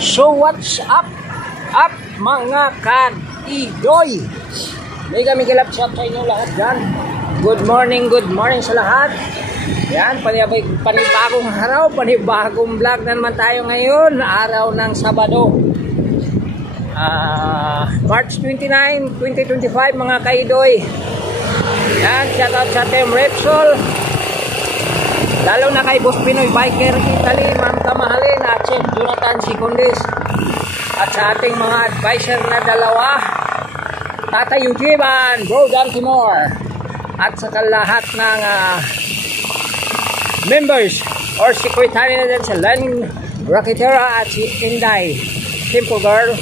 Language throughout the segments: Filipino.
So what's up? Up mga kaidoy. Mega love shot sa inyo lahat dyan. Good morning sa lahat. Yan, panibagong araw, panibagong vlog na naman tayo ngayon. Araw ng Sabado, March 29, 2025 mga kaidoy. Yan, shout out sa Team Repsol. Lalo na kay Boss Pinoy Biker Italy, Ma'am Kamahalin at Chef Jonathan Secundis. At sa ating mga advisor na dalawa, Tata Yujiban, Bro Dan Timor. At sa lahat ng members or secretary na din sa Len Rakitera at si Inday Simple Girl.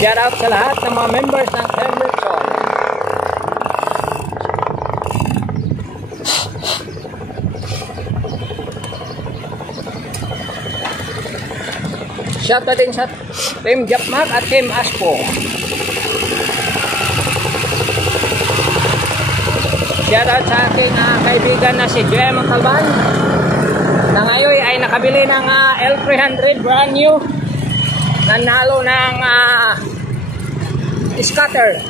Shout out sa lahat ng mga members ng Team Repsol. Shout out din sa Team Japmak at Team Aspo. Shout out sa aking kaibigan na si Jem Calvan na ngayon ay nakabili ng L300 brand new, nanalo ng scatter.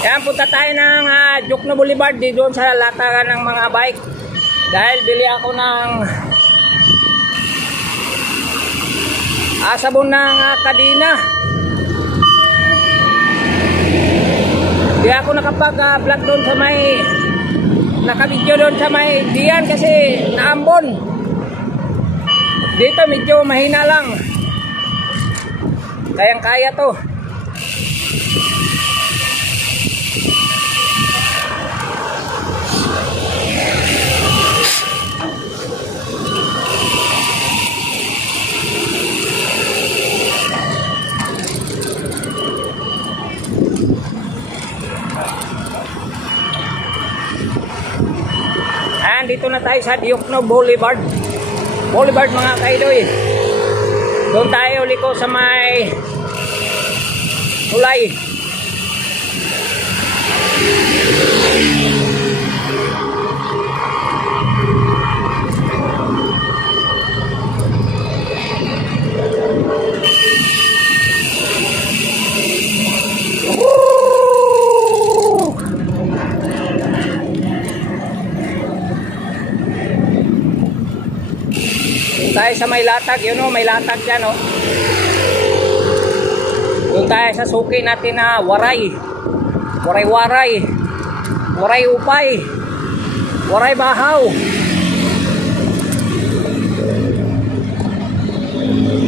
Yan, punta tayo ng Jokno Boulevard doon sa latagan ng mga bike dahil bili ako ng sabon ng Kadina. Di ako nakapag-vlog doon sa may nakabidyo doon sa may diyan kasi naambon. Dito medyo mahina lang, kayang kaya to. Dito na tayo sa Jokno Boulevard mga kaidoy. Doon tayo liko sa may tulay. Tayo sa may latag, yun o, may latag dyan o. Doon tayo sa suki natin na waray upay, waray bahaw.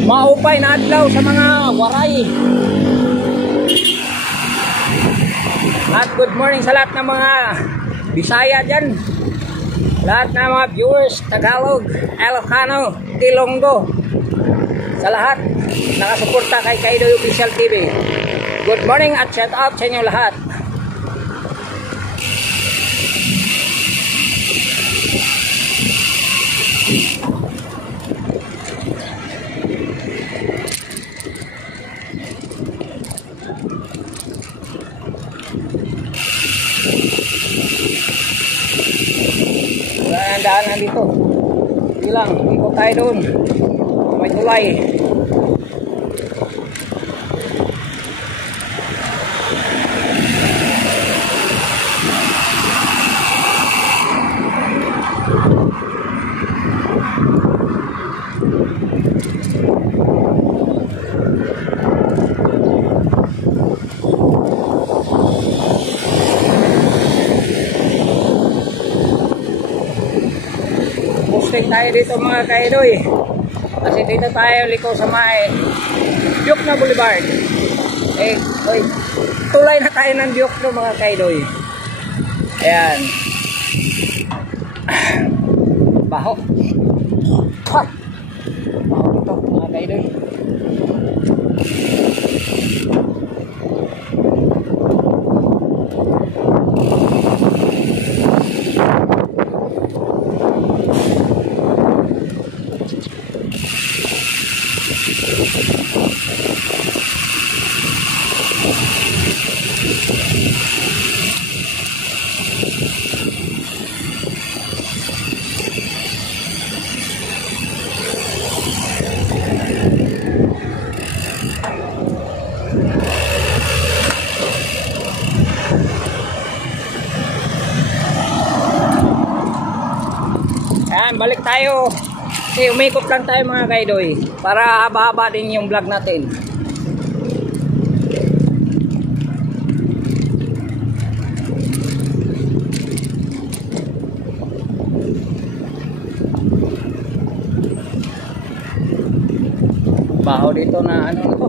Maupay na adlaw sa mga waray. At good morning sa lahat ng mga Bisaya dyan, lahat ng mga viewers, Tagalog, Ilocano, Ilonggo, sa lahat nakasuporta kay Kaidoy Official TV. Good morning at shout out sa inyo lahat. Daanan dito bilang ikot tayo doon may tulay. Tayo dito mga kaidoy kasi dito tayo liko sa may Jokno Boulevard. Tulay na tayo ng Jokno mga kaidoy. Ayan, baho ito mga kaidoy. Umikot lang tayo mga kaidoy para haba-haba din yung vlog natin. Baho dito na ano na to.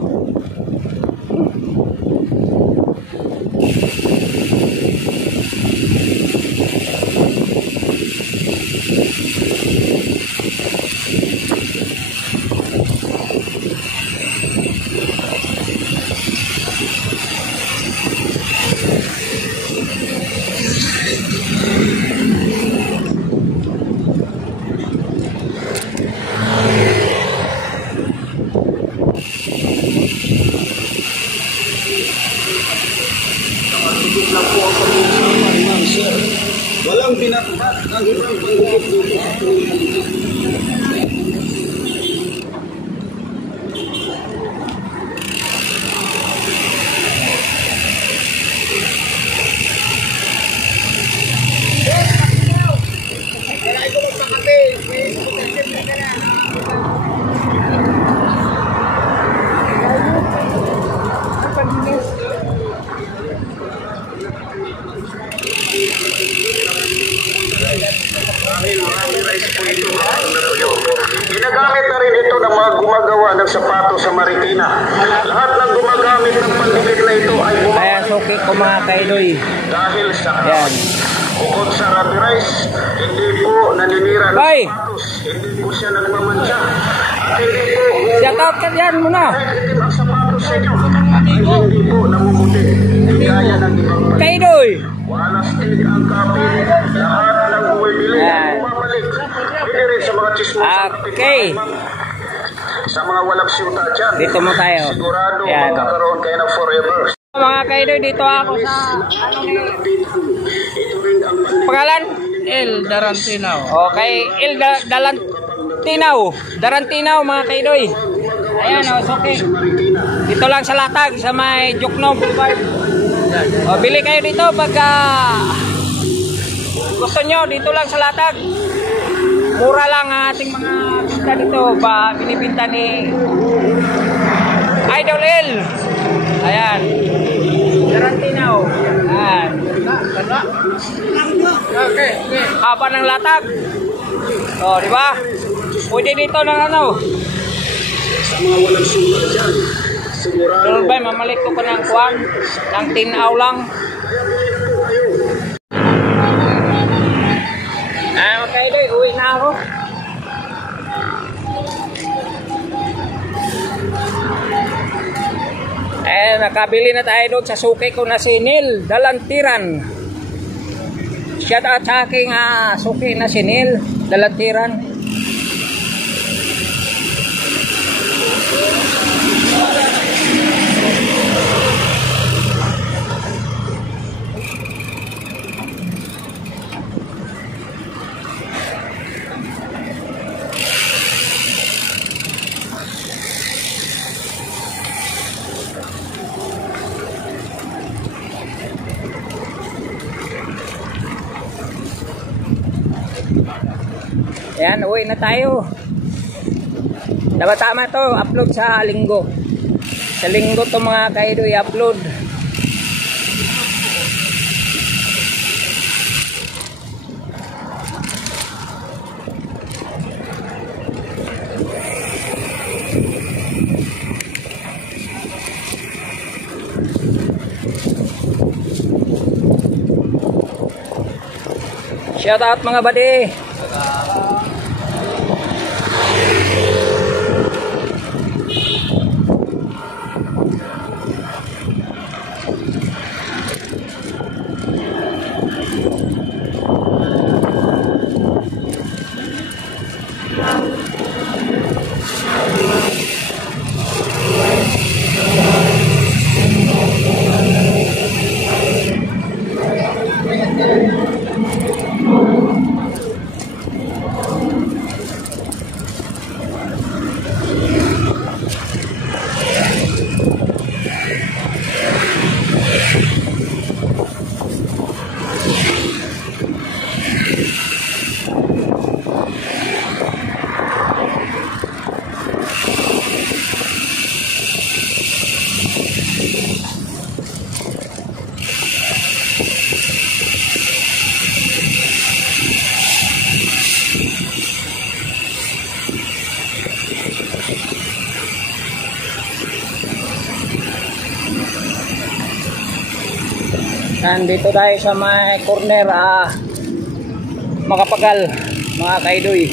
Walang pinatpat ng ibang panggugit dito. Ginagamit na rin ito ng mga gumagawa ng sapato sa Marikina. Lahat ng gumagamit ng pandikit na ito ay Ayan, suki ko mga kaidoy. dahil sa Ayan. bukod sa rubber rice, hindi po naninira ng Hoy! sapatos, hindi po siya nagmamansya. At hindi po Shout out ka dyan muna. itim ang sapatos sa inyo. At hindi po namumuti. Gaya ng ibang Kaidoy. walas din ang kapit. Lahat ng bumibili Ayan. ay bumabalik. Hindi rin sa mga chismosa. Okay. Sa mga walang siyuta dyan. Dito mo tayo. Sigurado Ayan. magkakaroon kayo ng forever. Mga kaidoy, dito ako sa Ito rin ang pangalan? El Darantinaw. Okay, Darantinaw mga kaidoy. Ayan, okay. Dito lang sa Latag, sa may Jokno Boulevard. O, bili kayo dito pag gusto nyo, dito lang sa Latag. Mura lang ang ating mga binta dito. Binibinta ni Idol L. Ayan. Darantinaw. Ayan. Okay. Haba ng Latag. O, di ba? Pwede dito ng ano. sa mga walang siyuta dyan. Sigurado. Doon ba, mamalik ko pa ng kuwan. Ng tinaw lang. Okay, doy. Uwi na ako. Nakabili na tayo doon sa suki ko na si Neil Dalantiran. Shout out sa aking suki na si Neil Dalantiran. Ayan, uwi na tayo. Tama to, upload sa linggo. Sa linggo to mga kaido i-upload. Shout out mga buddy. Nandito tayo sa may corner Makapagal mga kaidoy.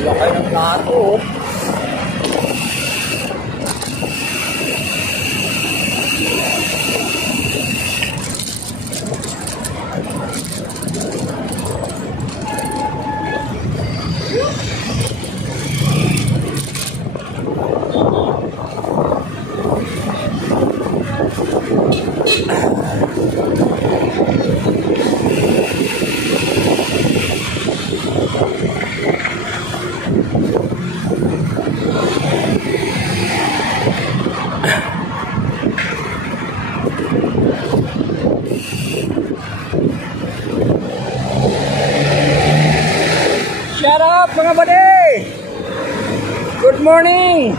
Laki ng plato. Shut up mga buddy! Good morning!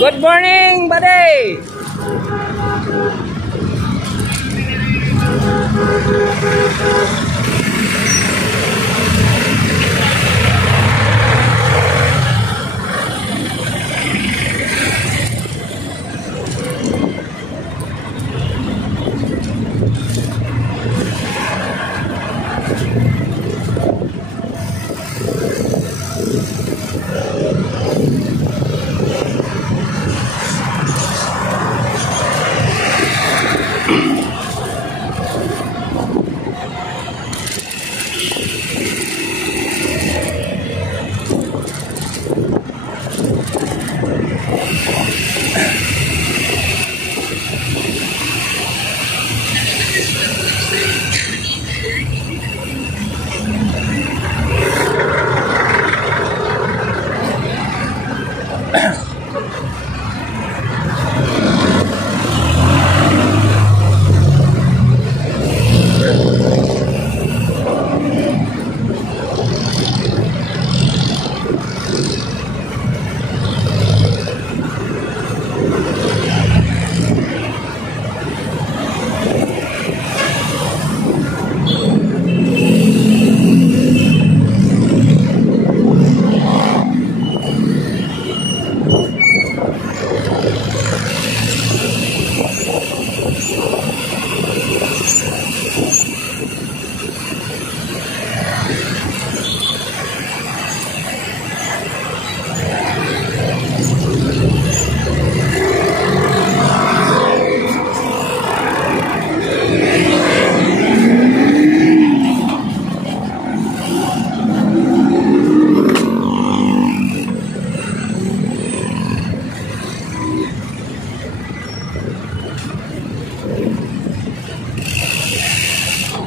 Good morning, buddy!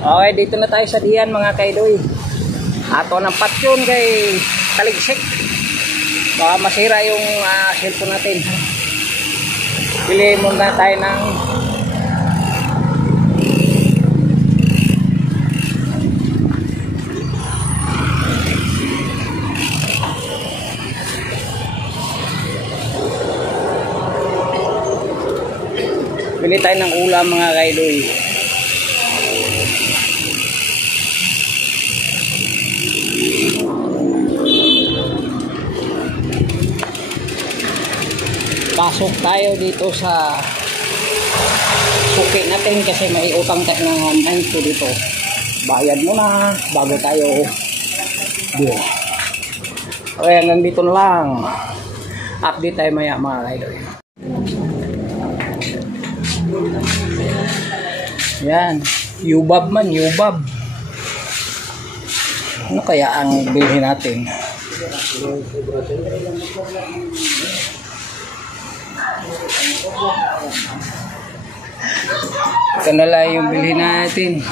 Okay, dito na tayo sa diyan mga kaidoy. Ato ng patsyon kay taligsik. Baka masira yung cellphone natin. Pili muna tayo ng pili tayo ng ulam mga kaidoy. Pasok tayo dito sa suki natin kasi may utang tayo ng manto dito. Bayad muna bago tayo doon. Okay, hanggang dito na lang. Update tayo maya mga kaidoy. Yan, yubab man, yubab. Ano kaya ang bilhin natin? Ito na lang yung bilhin natin.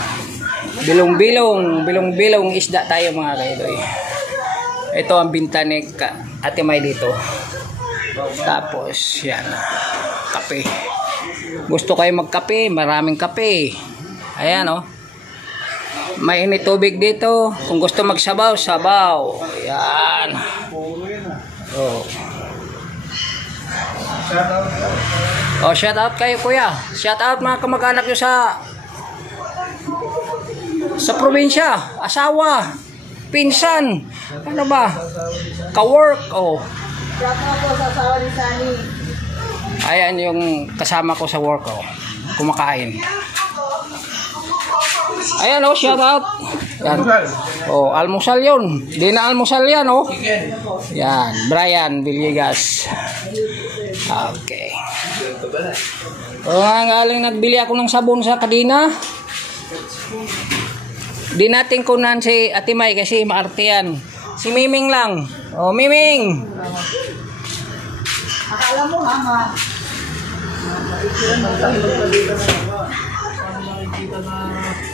Bilong-bilong isda tayo mga kaidoy. Ito ang binta ni Ate May dito. Tapos yan, kape. Gusto kayo magkape, maraming kape. Ayan oh. May init tubig dito. Kung gusto magsabaw, sabaw. Ayan. Oh. Oh, shout out kayo kuya. Shout out mga kamag-anak nyo sa probinsya, asawa, pinsan, ano ba? Ka-work oh. Shout out po sa asawa ni Sunny. Ayan yung kasama ko sa work oh. Kumakain. Ayan oh, shout out. Yan. Oh, almusal yun. Di na almusal yan oh. Yan, Brian Villegas. Okay. O nga galing nagbili ako ng sabon sa Kadina. Di natin kunan si Ate May kasi maarte yan. Si Miming lang. Oh, Miming. Akala mo ha.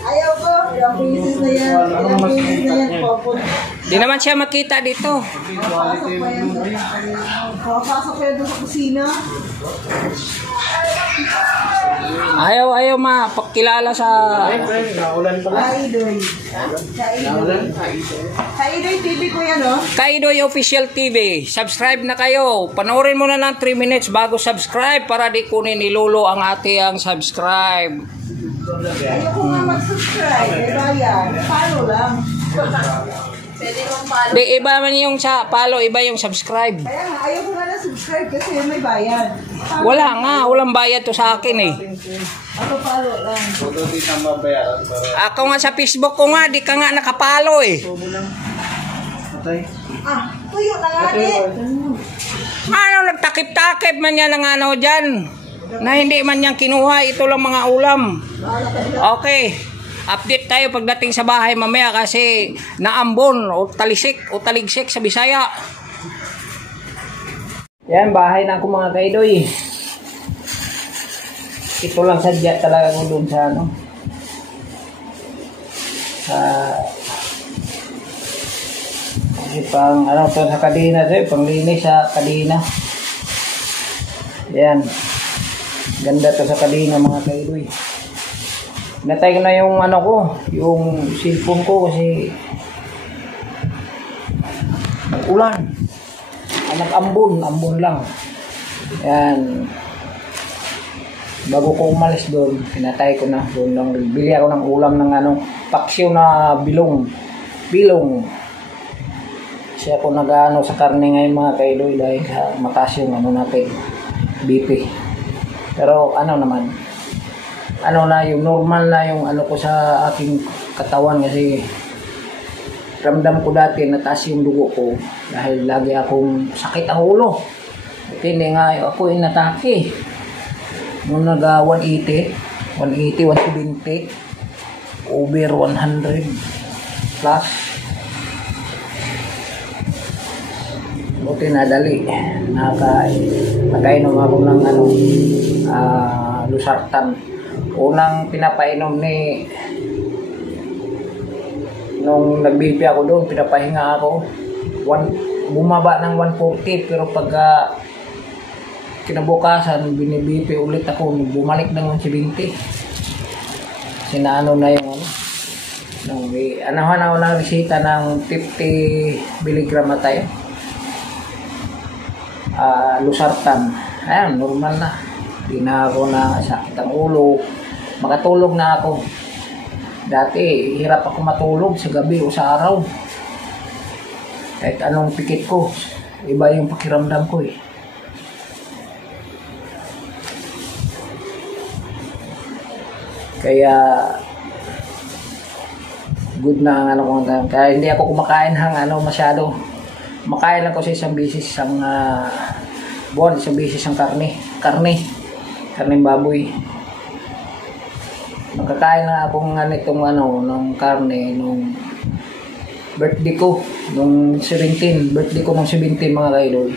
Ayaw ko. Ilang beses na yan. Di naman siya makita dito. Papasok kayo doon sa kusina. Ayaw mapakilala sa Kaidoy. Kaidoy TV ko yan oh. Kaidoy Official TV. Subscribe na kayo. Panoorin mo na lang 3 minutes bago subscribe para di kunin ni Lolo ang ang subscribe. Ayaw ko nga mag-subscribe. Diba yan? Follow lang. Pwede mong follow. Di iba man yung sa follow, iba yung subscribe. Kaya nga, ayaw ko nga na subscribe kasi may bayad. Wala nga, walang bayad to sa akin eh. Ako follow lang. Ako nga sa Facebook ko nga, di ka nga nakapalo eh. Tuyo na nga din. Ano, nagtakip-takip man yan ang ano dyan. Na hindi man yan kinuha, ito lang mga ulam. Okay, update tayo pagdating sa bahay mamaya kasi naambon o talisik o taligsik sa Bisaya. Yan, bahay na ako mga kaidoy. Ito lang sadya talaga ko doon sa ano. Pang ano to sa Kadina, panglinis sa Kadina. Yan. Ganda to sa Kadina mga kaidoy. Natay ko na yung ano ko, yung cellphone ko kasi ulan. Ambon lang. Yan. Bago ko umalis doon, pinatay ko na doon lang. Bili ako ng ulam ng ano, paksiw na bilong. Kasi ako nag-ano sa karne ngayon mga kaidoy dahil sa mataas yung ano natin, BP. Pero ano naman, ano na yung normal na yung ano ko sa aking katawan kasi ramdam ko dati nataas yung dugo ko dahil lagi akong sakit ang ulo. Hindi nga ako inatake. Nung nag-180, 170, over 100 plus. Buti nadali. Nakainom ako ng ano, Losartan. Unang pinapainom ni nung nag-BP ako doon, pinapahinga ako. Bumaba ng 140, pero pagka kinabukasan, binibipi ulit ako, bumalik ng 170. Sinaano na yung anahan ako ng resita ng 50 mg tayo. Losartan. Ayan, normal na. Hindi na ako na sakit ang ulo. Makatulog na ako. Dati, hirap ako matulog sa gabi o sa araw. Kahit anong pikit ko, iba yung pakiramdam ko eh. Kaya good na ang ano ko. Kaya hindi ako kumakain hang masyado. Kumakain lang ko sa isang bisis ang buwan, isang bisis ang karneng baboy. Nakakain na akong nitong ng karne nung birthday ko nung 17, mga kaidol.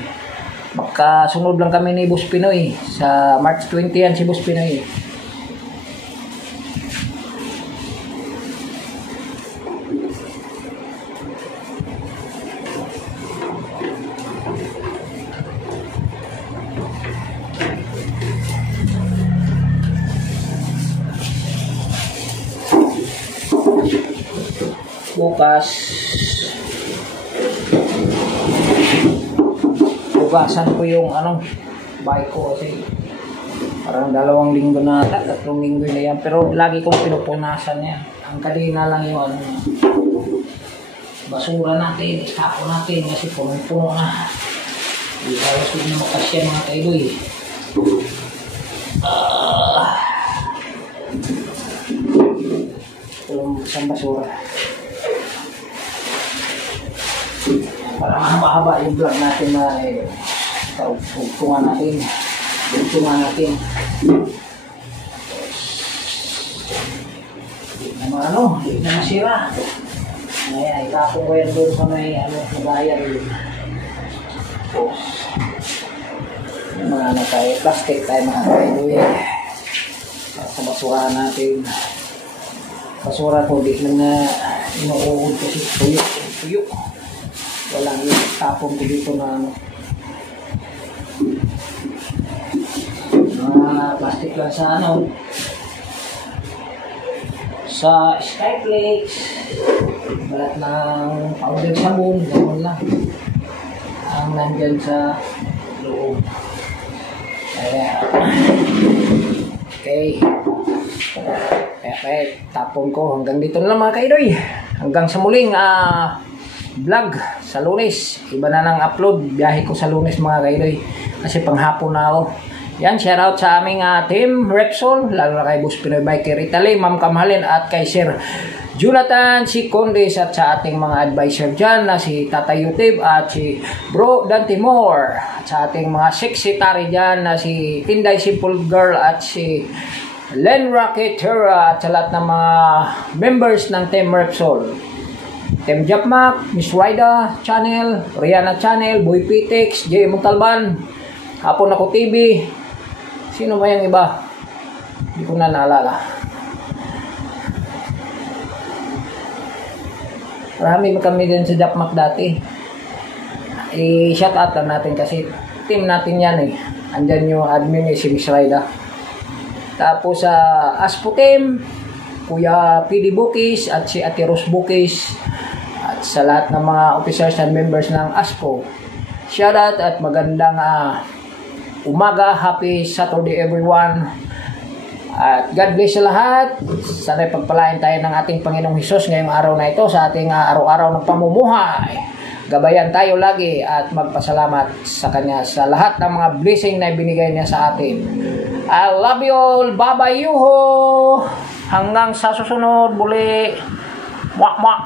Magkasunod lang kami ni Boss Pinoy sa March 20 yan si Boss Pinoy. Bukasan ko yung bike ko kasi parang 2 linggo na, 3 linggo na yan, pero lagi kong pinupunasan yan. Ang kadina lang yung basura natin, tapo natin kasi punong-puno na. Di halos din na makasya mga kaidoy. Isang basura. Para mahaba yung vlog natin na tugtungan natin. Hindi na masira. Ay, itapon ko yan doon sa may nagayan. Mga tayo, plastic tayo mga tayo. Sa basura natin. Basura ko, di lang na inuuod kasi tuyok. Walang yung tapon ko dito na mga plastic lang sa sa Skyflex, balat ng powder sabon, gano'n lang ang nandyan sa loob. Kaya okay, tapon ko hanggang dito na lang mga kaidoy. Hanggang sa muling vlog sa Lunes. Iba na ng upload. Biyahe ko sa Lunes mga kaidoy. Kasi panghapon na ako. Yan, shoutout sa aming team Repsol. Lalo na kay Boss Pinoy Biker Italy, Ma'am Kamahalin at kay Sir Jonathan, si Condes at sa ating mga advisor dyan na si Tata YouTube at si Bro Dante Moore. At sa ating mga sexy tari dyan na si Tinday Simple Girl at si Len Racketera at sa lahat ng mga members ng Team Repsol. Team Japmak, Miss Wida Channel, Rihanna Channel, Boy Pitex, J. Montalban, Hapon Ako TV. Sino ba yung iba? Hindi ko na naalala. Marami kami din sa Japmak dati. I-shout out lang natin kasi team natin yan eh. Andyan yung admin eh, si Miss Wida. Tapos sa Aspo Team, Kuya PD Bukis at si Ate Rose Bukis at sa lahat ng mga officers and members ng ASPO. Shoutout at magandang umaga, happy Saturday everyone. At God bless sa lahat. Sana'y pagpalain tayo ng ating Panginoong Hesus ngayong araw na ito sa ating araw-araw ng pamumuhay. Gabayan tayo lagi at magpasalamat sa Kanya sa lahat ng mga blessing na ibinigay niya sa atin. I love you all. Bye-bye yuho. Hanggang sa susunod muli. Mwah mwah.